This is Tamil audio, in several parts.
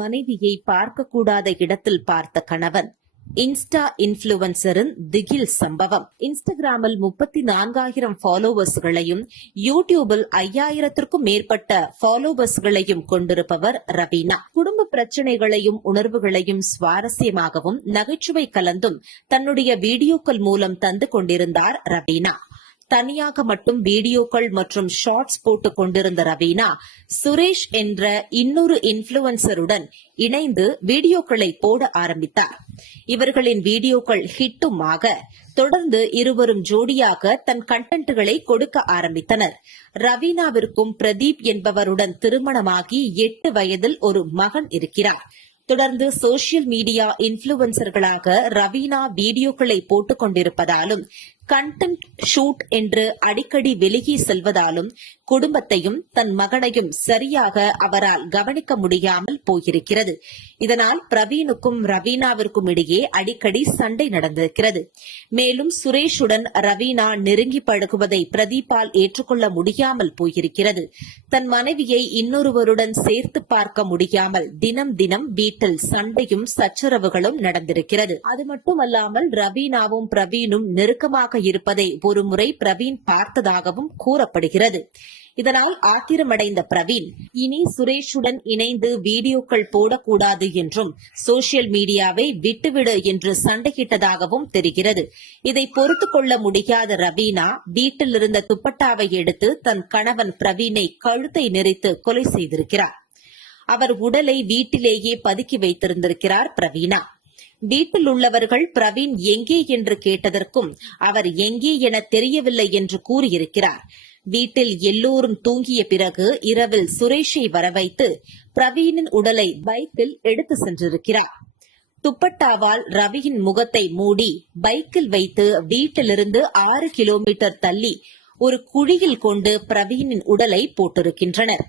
மனைவியை பார்க்கக்கூடாத இடத்தில் பார்த்த கணவன். இன்ஸ்டா இன்ஃபுளுசரின் திகில் சம்பவம். இன்ஸ்டாகிராமில் முப்பத்தி நான்காயிரம் ஃபாலோவர்ஸ்களையும் யூடியூபில் ஐயாயிரத்திற்கும் மேற்பட்ட ஃபாலோவர்ஸ்களையும் கொண்டிருப்பவர் ரவீனா. குடும்ப பிரச்சனைகளையும் உணர்வுகளையும் சுவாரஸ்யமாகவும் நகைச்சுவை கலந்தும் தன்னுடைய வீடியோக்கள் மூலம் தந்து கொண்டிருந்தார் ரவீனா. தனியாக மட்டும் வீடியோக்கள் மற்றும் ஷார்ட்ஸ் போட்டுக் கொண்டிருந்த ரவீனா சுரேஷ் என்ற இன்னொரு இன்ஃபுளுசருடன் இணைந்து வீடியோக்களை போட ஆரம்பித்தார். இவர்களின் வீடியோக்கள் ஹிட்டும் ஆக தொடர்ந்து இருவரும் ஜோடியாக தன் கண்டென்ட்களை கொடுக்க ஆரம்பித்தனர். ரவீனாவிற்கும் பிரதீப் என்பவருடன் திருமணமாகி எட்டு வயதில் ஒரு மகன் இருக்கிறார். தொடர்ந்து சோசியல் மீடியா இன்ஃபுளுசர்களாக ரவீனா வீடியோக்களை போட்டுக் கொண்டிருப்பதாலும் கண்டென்ட் ஷூட் என்று அடிக்கடி வெளியே செல்வதாலும் குடும்பத்தையும் தன் மகனையும் சரியாக அவரால் கவனிக்க முடியாமல் போயிருக்கிறது. இதனால் பிரவீனுக்கும் ரவீனாவிற்கும் இடையே அடிக்கடி சண்டை நடந்திருக்கிறது. மேலும் சுரேஷுடன் ரவீனா நெருங்கி பழகுவதை பிரதீபால் ஏற்றுக்கொள்ள முடியாமல் போயிருக்கிறது. தன் மனைவியை இன்னொருவருடன் சேர்த்து பார்க்க முடியாமல் தினம் தினம் வீட்டில் சண்டையும் சச்சரவுகளும் நடந்திருக்கிறது. அது மட்டுமல்லாமல் ரவீனாவும் பிரவீனும் நெருக்கமாக இருப்பதை ஒருமுறை பிரவீன் பார்த்ததாகவும் கூறப்படுகிறது. இதனால் ஆத்திரமடைந்த பிரவீன் இனி சுரேஷுடன் இணைந்து வீடியோக்கள் போடக்கூடாது என்றும் சோசியல் மீடியாவை விட்டுவிடு என்று சண்டையிட்டதாகவும் தெரிகிறது. இதை பொறுத்துக் கொள்ள முடியாத ரவீனா வீட்டில் இருந்த துப்பட்டாவை எடுத்து தன் கணவன் பிரவீனை கழுத்தை நெறித்து கொலை செய்திருக்கிறார். அவர் உடலை வீட்டிலேயே பதுக்கி வைத்திருந்திருக்கிறார் பிரவீனா. வீட்டில் உள்ளவர்கள் பிரவீன் எங்கே என்று கேட்டதற்கும் அவர் எங்கே என தெரியவில்லை என்று கூறியிருக்கிறார். வீட்டில் எல்லோரும் தூங்கிய பிறகு இரவில் சுரேஷை வரவைத்து பிரவீனின் உடலை பைக்கில் எடுத்து சென்றிருக்கிறார். துப்பட்டாவால் ரவியின் முகத்தை மூடி பைக்கில் வைத்து வீட்டிலிருந்து ஆறு கிலோமீட்டர் தள்ளி ஒரு குழியில் கொண்டு பிரவீனின் உடலை போட்டிருக்கின்றனர்.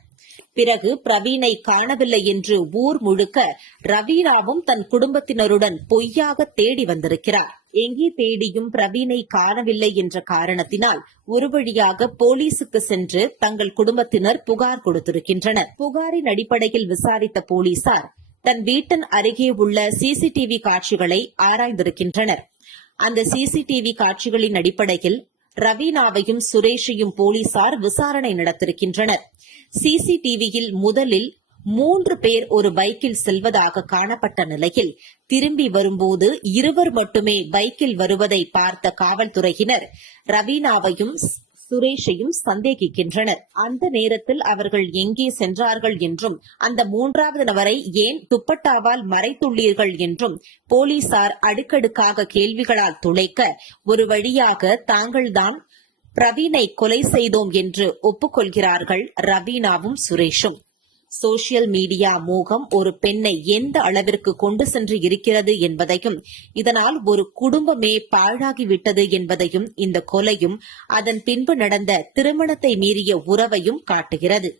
பிறகு பிரவீனை காணவில்லை என்று ஊர் முழுக்க ரவீனாவும் தன் குடும்பத்தினருடன் பொய்யாக தேடி வந்திருக்கிறார். எங்கே தேடியும் பிரவீனை காணவில்லை என்ற காரணத்தினால் ஒரு வழியாக போலீசுக்கு சென்று தங்கள் குடும்பத்தினர் புகார் கொடுத்திருக்கின்றனர். புகாரின் அடிப்படையில் விசாரித்த போலீசார் தன் வீட்டின் அருகே உள்ள சிசிடிவி காட்சிகளை ஆராய்ந்திருக்கின்றனர். அந்த சிசிடிவி காட்சிகளின் அடிப்படையில் ரவீனாவையும் சுரேஷையும் போலீசார் விசாரணை நடத்திருக்கின்றனர். சிசிடிவியில் முதலில் மூன்று பேர் ஒரு பைக்கில் செல்வதாக காணப்பட்ட நிலையில் திரும்பி வரும்போது இருவர் மட்டுமே பைக்கில் வருவதை பார்த்த காவல்துறையினர் ரவீனாவையும் சுரேஷையும் சந்தேகிக்கின்றனர். அந்த நேரத்தில் அவர்கள் எங்கே சென்றார்கள் என்றும் அந்த மூன்றாவது நபரை ஏன் துப்பட்டாவால் மறைத்துள்ளீர்கள் என்றும் போலீசார் அடுக்கடுக்காக கேள்விகளால் துளைக்க ஒரு வழியாக தாங்கள்தான் பிரவீனை கொலை செய்தோம் என்று ஒப்புக்கொள்கிறார்கள் ரவீனாவும் சுரேஷும். சோசியல் மீடியா மோகம் ஒரு பெண்ணை எந்த அளவிற்கு கொண்டு சென்று இருக்கிறது என்பதையும் இதனால் ஒரு குடும்பமே பாழாகிவிட்டது என்பதையும் இந்த கொலையும் அதன் பின்பு நடந்த திருமணத்தை மீறிய உறவையும் காட்டுகிறது.